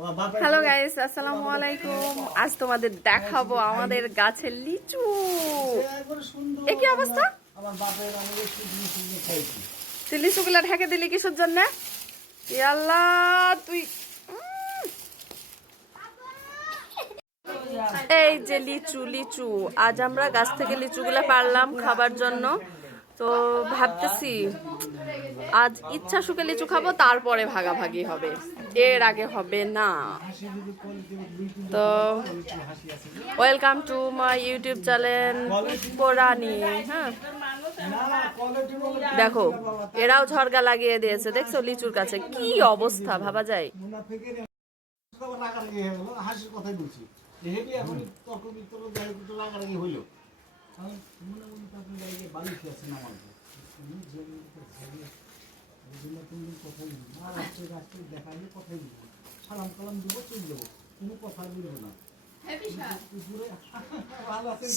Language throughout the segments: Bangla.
হ্যালো গাইস আসসালামু আলাইকুম আজ তোমাদের দেখাবো আমাদের গাছের লিচু। এ কি অবস্থা? তুই লিচুগুলা ঢেকে দিলি কিসের জন্য? আল্লাহ, তুই এই যে লিচু লিচু। আজ আমরা গাছ থেকে লিচুগুলা পারলাম খাবার জন্য। তো ভাবতেছি, আজ ইচ্ছা সুখে লিচু খাব, তারপরে ভাগাভাগি হবে। এর আগে হবে না। তো welcome to my YouTube channel হ্যাঁ? দেখো, এরাও ঝরগা লাগিয়ে দিয়েছে, দেখছ লিচুর কাছে কি অবস্থা, ভাবা যায়? হাসির কথাই বলছি। তর্ক বিতর্ক হইল। সালাম কালাম দিব চলে যাব। কোনো কথা বলব না।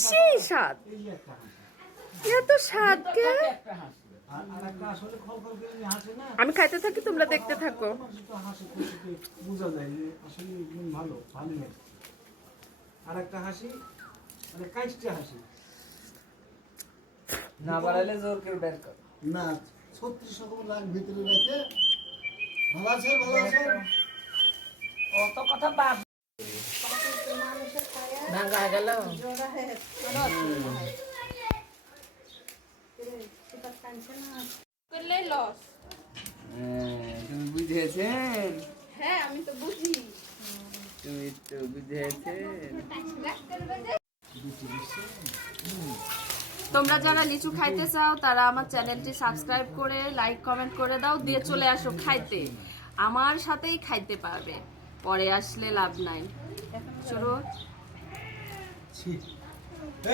সেই স্বাদ এই একটা হাসি। এত স্বাদ কে? আর আর একটা আসলে খল খল করে এমনি হাসে না? আমি খাইতে থাকি তোমরা দেখতে থাকো। হাসি বোঝা যায় আসলে ভালো ভালো আর একটা হাসি মানে কাইস্টে হাসি। না বাড়াইলে জোর করে বের কর। না ছত্রিশ রকম লাখ ভিতরে রেখে ভালো আছে ভালো আছে? অত কথা বাদ ভাঙা গেল। করলে লস তুমি বুঝেছেন হ্যাঁ আমি তো বুঝি। তুমি তো বুঝেছেন তোমরা যারা লিচু খাইতে চাও তারা আমার চ্যানেলটি সাবস্ক্রাইব করে লাইক কমেন্ট করে দাও দিয়ে চলে আসো খাইতে। আমার সাথেই খাইতে পারবে। পরে আসলে লাভ নাই। শুরু।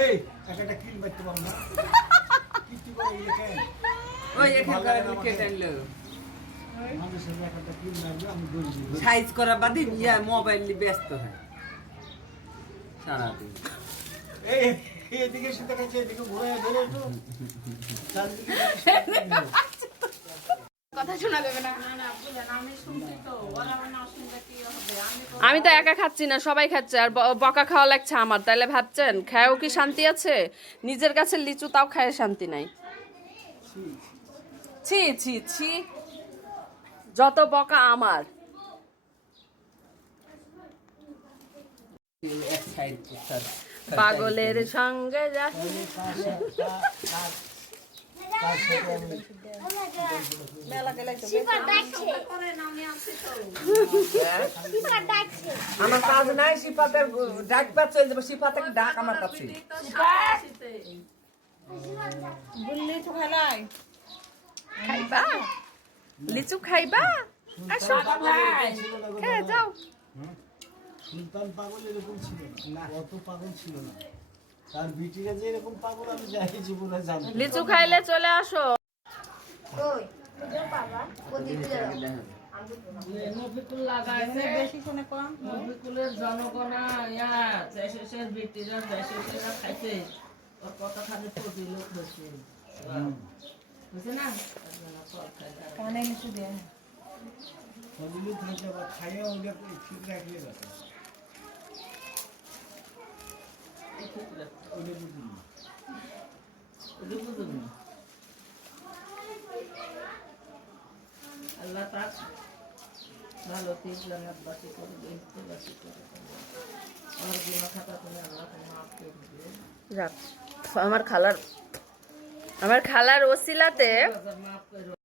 এই একটা কিল মারতে পারো না। কিস্তি করে গেলে ওই আনলো। সাইজ করা বাদে ইয়া মোবাইল নিয়ে ব্যস্ত হয়। সারাদিন। এই এদিকে সেটা কাছে এদিকে ঘুরে ধরে একটু কথা শোনা যাবে না। আমি তো। একা খাচ্ছি না সবাই খাচ্ছে। আর ব- বকা খাওয়া লাগছে আমার। তাইলে ভাবছেন খায়ও কি শান্তি আছে? নিজের কাছে লিচু তাও খায় শান্তি নাই। ছি ছি ছি। যত বকা আমার। এক সাইড। পাগলের সঙ্গে আমার কাজ নাই সিপাতের ডাকবার চলে যাব সিপাতে ডাক আমার কাছে। খাইবা? লিচু খাইবা? আসো খেয়ে যাও। সুলতান পাগল এরকম ছিল না। অত পাগল ছিল না। তার বিটিরা যে এরকম পাগল আমি যাই জীবনে জানি লিচু খাইলে চলে আসো। জনগণা ইয়া দেশের ব্রিটিশরা দেশেরা খাইছে। ওর কথা খালি প্রতিলোক হচ্ছে বুঝছে না? কানে নিচু দেয়। খাইয়ে ওটা ঠিক রাখলে যাবে ওটা বুঝলি না। বুঝুন করে আমার খালার আমার খালার ওসিলাতে